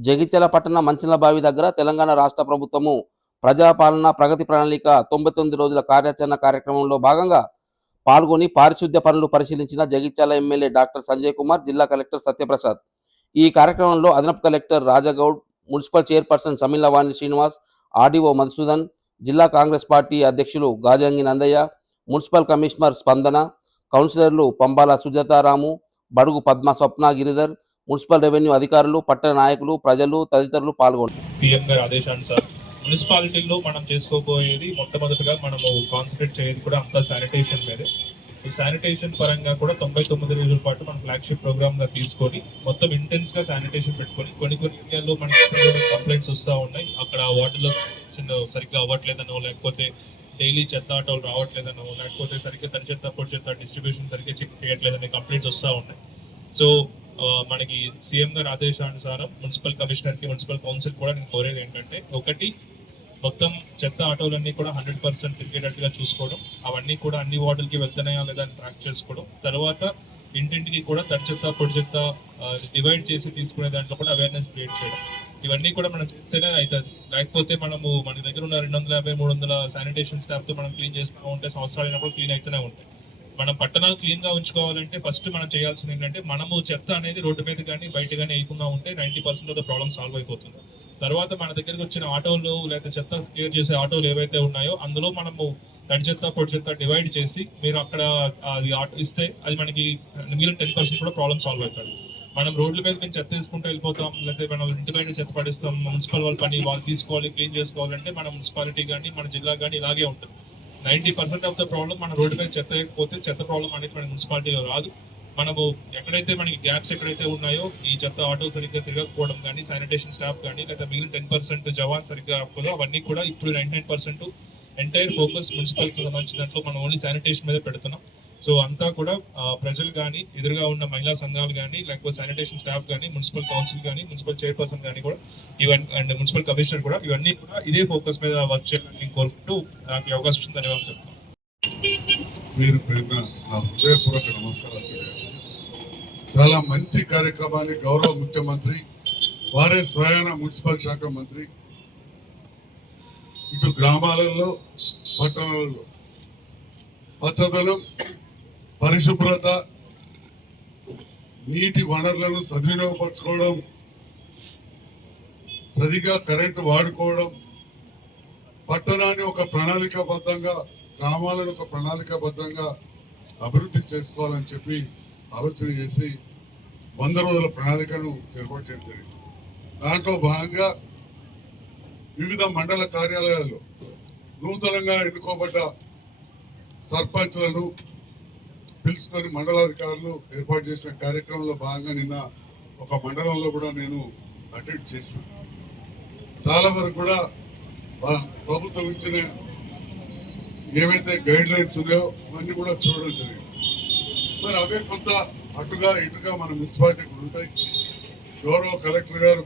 జగిత్యాల పట్టణ మంచినబావి దగ్గర తెలంగాణ రాష్ట్ర ప్రభుత్వము ప్రజాపాలన ప్రగతి ప్రణాళిక 99 రోజుల కార్యాచరణ కార్యక్రమంలో భాగంగా పాల్గొని పారిశుద్ధ్య పనులు పరిశీలించిన జగిత్యాల ఎమ్మెల్యే డాక్టర్ సంజయ్ కుమార్, జిల్లా కలెక్టర్ సత్యప్రసాద్. ఈ కార్యక్రమంలో అదనపు collector Raja Goud, municipal chairperson Samillavani Srinivas, RDO Madhusudan, జిల్లా కాంగ్రెస్ పార్టీ అధ్యక్షులు గాజంగి నందయ్య, మున్సిపల్ కమిషనర్ స్పందన, కౌన్సిలర్లు పంబాల సుజాతారాము, బడుగు పద్మ స్వప్న గిరిధర్, మున్సిపల్ రెవెన్యూ అధికారులు, పట్టణ నాయకులు, ప్రజలు తదితరులు పాల్గొన్నారు. సీఎం గారి ఆదేశానుసారం మున్సిపాలిటీలో మనం చేసుకోబోయేది మొట్టమొదటిగా మనము కాన్సన్ట్రేట్ చేయేది కూడా అంతా శానిటేషన్ మీదే. సో శానిటేషన్ పరంగా కూడా 99 రోజుల పాటు మనం ఫ్లాగ్షిప్ ప్రోగ్రామ్ గా తీసుకొని మొత్తం ఇంటెన్స్ గా శానిటేషన్ పెట్టుకొని కొన్ని ఏరియాల్లో మనకి కంప్లైంట్స్ వస్తూ ఉన్నాయి. అక్కడ వాటర్లో సరిగ్గా అవ్వట్లేదనో, లేకపోతే డైలీ చెత్త ఆటోలు రావట్లేదనో, లేకపోతే సరిగ్గా తడి చెత్త పొడి చెత్త డిస్ట్రిబ్యూషన్ సరిగ్గా చెక్ చేయట్లేదనే కంప్లైంట్స్ వస్తూ ఉన్నాయి. సో మనకి సీఎం గారి ఆదేశానుసారం మున్సిపల్ కమిషనర్ కి, మున్సిపల్ కౌన్సిల్ కూడా నేను కోరేది ఏంటంటే, ఒకటి మొత్తం చెత్త ఆటోలన్నీ కూడా 100% తిరిగేటట్టుగా చూసుకోవడం, అవన్నీ కూడా అన్ని వార్డులకి వెళ్తున్నాయా లేదా అని ట్రాక్ చేసుకోవడం, తర్వాత ఇంటింటికి కూడా తడి చెత్త పొడి చెత్త డివైడ్ చేసి తీసుకునే దాంట్లో కూడా అవేర్నెస్ క్రియేట్ చేయడం, ఇవన్నీ కూడా మనం చేస్తేనే అవుతుంది. లేకపోతే మనము మన దగ్గర ఉన్న 250-300 శానిటేషన్ స్టాఫ్ తో మనం క్లీన్ చేస్తూ ఉంటే సంవత్సరాలు క్లీన్ అయితేనే ఉంటాయి. మనం పట్టణాలు క్లీన్ గా ఉంచుకోవాలంటే ఫస్ట్ మనం చేయాల్సింది ఏంటంటే, మనము చెత్త అనేది రోడ్డు మీద కానీ బయట కానీ వేయకుండా ఉంటే 90% ఆఫ్ ద ప్రాబ్లమ్ సాల్వ్ అయిపోతుంది. తర్వాత మన దగ్గరికి వచ్చిన ఆటోలు లేదా చెత్త క్లియర్ చేసే ఆటోలు ఏవైతే ఉన్నాయో అందులో మనము తడి చెత్త పొడి చెత్త డివైడ్ చేసి మీరు అక్కడ అది ఆటో ఇస్తే అది మనకి మిగిలిన 10% కూడా ప్రాబ్లమ్ సాల్వ్ అవుతుంది. మనం రోడ్ల మీద మేము చెత్త తీసుకుంటూ వెళ్ళిపోతాం, లేకపోతే మనం ఇంటి బయట చెత్త పడిస్తాం, మున్సిపల్ వాళ్ళ పని వాళ్ళు తీసుకోవాలి, క్లీన్ చేసుకోవాలంటే మన మున్సిపాలిటీ కానీ మన జిల్లా కానీ ఇలాగే ఉంటుంది. 90% ఆఫ్ ద ప్రాబ్లం మన రోడ్డు మీద చెత్త వేయకపోతే చెత్త ప్రాబ్లం అనేది మన మున్సిపాలిటీలో రాదు. మనము ఎక్కడైతే మనకి గ్యాప్స్ ఎక్కడైతే ఉన్నాయో, ఈ చెత్త ఆటో సరిగ్గా తిరగకపోవడం కానీ, శానిటేషన్ స్టాఫ్ కానీ, లేదా మిగిలిన 10% జవాన్ సరిగ్గా రాకపోతే అవన్నీ కూడా ఇప్పుడు 99% ఎంటైర్ ఫోకస్ మున్సిపల్ సంబంధించిన దాంట్లో మనం ఓన్లీ శానిటేషన్ మీద పెడుతున్నాం. సో అంతా కూడా ప్రజలు కానీ, ఎదురుగా ఉన్న మహిళా సంఘాలు కానీ, లేకపోతే శానిటేషన్ స్టాఫ్ కానీ, మున్సిపల్ కౌన్సిల్ కానీ, మున్సిపల్ చైర్పర్సన్ కానీ కూడా ఇవన్నీ అండ్ మున్సిపల్ కమిషనర్ కూడా ఇవన్నీ కూడా ఇదే ఫోకస్ మీద వర్క్ చేయాలని కోరుకుంటూ నాకు అవకాశం ఇచ్చిన ధన్యవాదాలు చెప్తాను. మీరు నా హృదయపూర్వక నమస్కారాలు తెలియజేస్తాను. చాలా మంచి కార్యక్రమాన్ని గౌరవ ముఖ్యమంత్రి వారే స్వయాన మున్సిపల్ శాఖ మంత్రి ఇటు గ్రామాలలో పట్టణాలలో పచ్చదనం, పరిశుభ్రత, నీటి వనరులను సద్వినియోగపరచుకోవడం, సరిగా కరెంటు వాడుకోవడం, పట్టణాన్ని ఒక ప్రణాళికాబద్ధంగా, గ్రామాలను ఒక ప్రణాళికాబద్ధంగా అభివృద్ధి చేసుకోవాలని చెప్పి ఆలోచన చేసి 100 రోజుల ప్రణాళికను ఏర్పాటు చేయడం జరిగింది. దాంట్లో భాగంగా వివిధ మండల కార్యాలయాల్లో నూతనంగా ఎన్నుకోబడ్డ సర్పంచ్లను పిలుచుకొని మండలాధికారులు ఏర్పాటు చేసిన కార్యక్రమంలో భాగంగా నిన్న ఒక మండలంలో కూడా నేను అటెండ్ చేసిన. చాలా వరకు కూడా ప్రభుత్వం ఇచ్చిన ఏవైతే గైడ్ లైన్స్ ఉన్నాయో అవన్నీ కూడా చూడడం జరిగింది. మరి అవే కొంత అటుగా ఇటుగా మన మున్సిపాలిటీకి ఉంటాయి. గౌరవ కలెక్టర్ గారు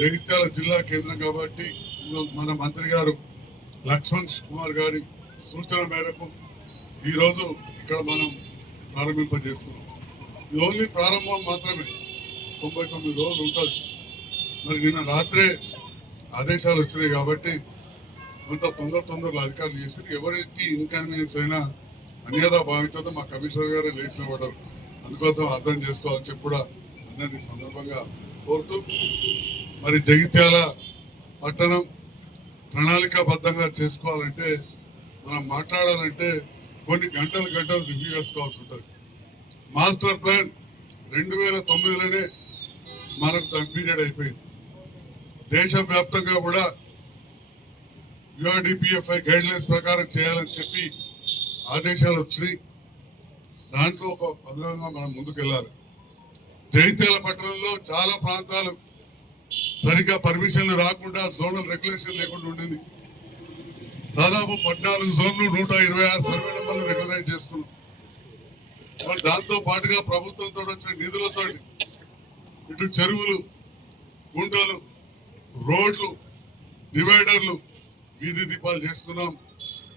జగిత్యాల జిల్లా కేంద్రం కాబట్టి మన మంత్రి గారు లక్ష్మణ్ కుమార్ గారి సూచన మేరకు ఈరోజు ఇక్కడ మనం ప్రారంభింపజేసుకున్నాం. ఇది ఓన్లీ ప్రారంభం మాత్రమే, 99 రోజులు ఉంటుంది. మరి నిన్న రాత్రే ఆదేశాలు వచ్చినాయి కాబట్టి కొంత తొందరలో అధికారులు చేసి ఎవరికి ఇన్కన్వీనియన్స్ అయినా అన్యదా భావించదో మా కమిషనర్ గారు లేచిన పడ్డారు. అందుకోసం అర్థం చేసుకోవాలని చెప్పి కూడా అందరినీ సందర్భంగా కోరుతూ, మరి జగిత్యాల పట్టణం ప్రణాళికాబద్ధంగా చేసుకోవాలంటే, మనం మాట్లాడాలంటే కొన్ని గంటలు రివ్యూ చేసుకోవాల్సి ఉంటుంది. మాస్టర్ ప్లాన్ 2009లోనే మనకు దాని పీరియడ్ అయిపోయింది. దేశవ్యాప్తంగా కూడా UNDPFI గైడ్ లైన్స్ ప్రకారం చేయాలని చెప్పి ఆదేశాలు వచ్చినాయి. దాంట్లో ఒక పద్ధతిగా మనం ముందుకు వెళ్ళాలి. జగిత్యాల పట్టణంలో చాలా ప్రాంతాలు సరిగ్గా పర్మిషన్లు రాకుండా, జోనల్ రెగ్యులేషన్ లేకుండా ఉండింది. దాదాపు 14 జోన్లు 126 సర్వే నెంబర్లు రెగ్యులైజ్ చేసుకున్నాం. మరి దాంతో పాటుగా ప్రభుత్వంతో వచ్చిన నిధులతో ఇటు చెరువులు, గుంటలు, రోడ్లు, డివైడర్లు, వీధి దీపాలు చేసుకున్నాం.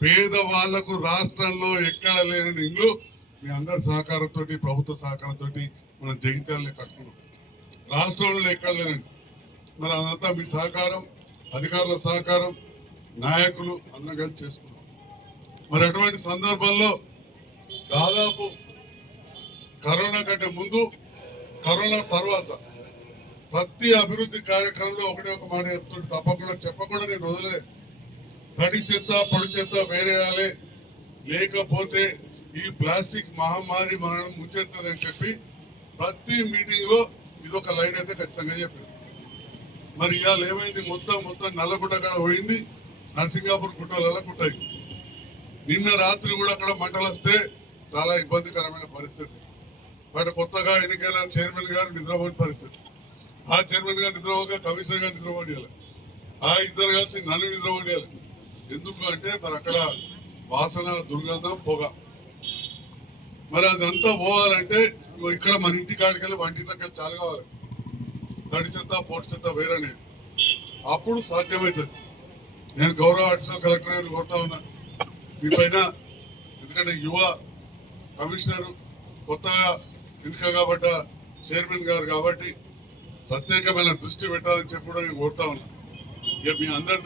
పేదవాళ్లకు రాష్ట్రంలో ఎక్కడ లేని ఇల్లు మీ అందరి సహకారంతో, ప్రభుత్వ సహకారంతో మనం జగిత్యాలని కట్టుకున్నాం. రాష్ట్రంలో ఎక్కడ లేనండి. మరి అదంతా మీ సహకారం, అధికారుల సహకారం, నాయకులు అందరం కలిసి చేసుకున్నాం. మరి అటువంటి సందర్భంలో దాదాపు కరోనా కంటే ముందు, కరోనా తర్వాత ప్రతి అభివృద్ధి కార్యక్రమంలో ఒకటే ఒక మాట చెప్తుంటే తప్పకుండా చెప్పకుండా నేను వదిలే. తడి చెత్త పొడి చెత్త వేరేయాలి, లేకపోతే ఈ ప్లాస్టిక్ మహమ్మారి మనల్ని ముంచెత్తదని చెప్పి ప్రతి మీటింగ్ లో ఇదొక లైన్ అయితే ఖచ్చితంగా చెప్పారు. మరి ఇవాళ ఏమైంది, మొత్తం నల్లగుట్ట కాడ పోయింది, నరసింగాపూర్ గుట్టలలో గుట్టాయి. నిన్న రాత్రి కూడా అక్కడ మంటలు వస్తే చాలా ఇబ్బందికరమైన పరిస్థితి. బట్ కొత్తగా ఎన్నికైన చైర్మన్ గారు నిద్రపోయిన పరిస్థితి. ఆ చైర్మన్ గారు నిద్రపోక కమిషనర్ గారు నిద్రపోయాలి, ఆ ఇద్దరు కలిసి నన్ను నిద్రపోయాలి. ఎందుకు అంటే మరి అక్కడ వాసన, దుర్గంధం, పొగ. మరి అదంతా పోవాలంటే ఇక్కడ మన ఇంటి కాడికి వెళ్ళి వంటింట్లోకి చాలు కావాలి. తడి చెత్త పొడి చెత్త వేరనే అప్పుడు సాధ్యమవుతుంది. నేను గౌరవ అడిషనల్ కలెక్టర్ గారిని కోరుతా ఉన్నా దీనిపైన. ఎందుకంటే యువ కమిషనర్, కొత్తగా ఎన్నిక కాబట్ట చైర్మన్ గారు కాబట్టి ప్రత్యేకమైన దృష్టి పెట్టాలని చెప్పి కూడా నేను కోరుతా ఉన్నా. ఇక మీ అందరు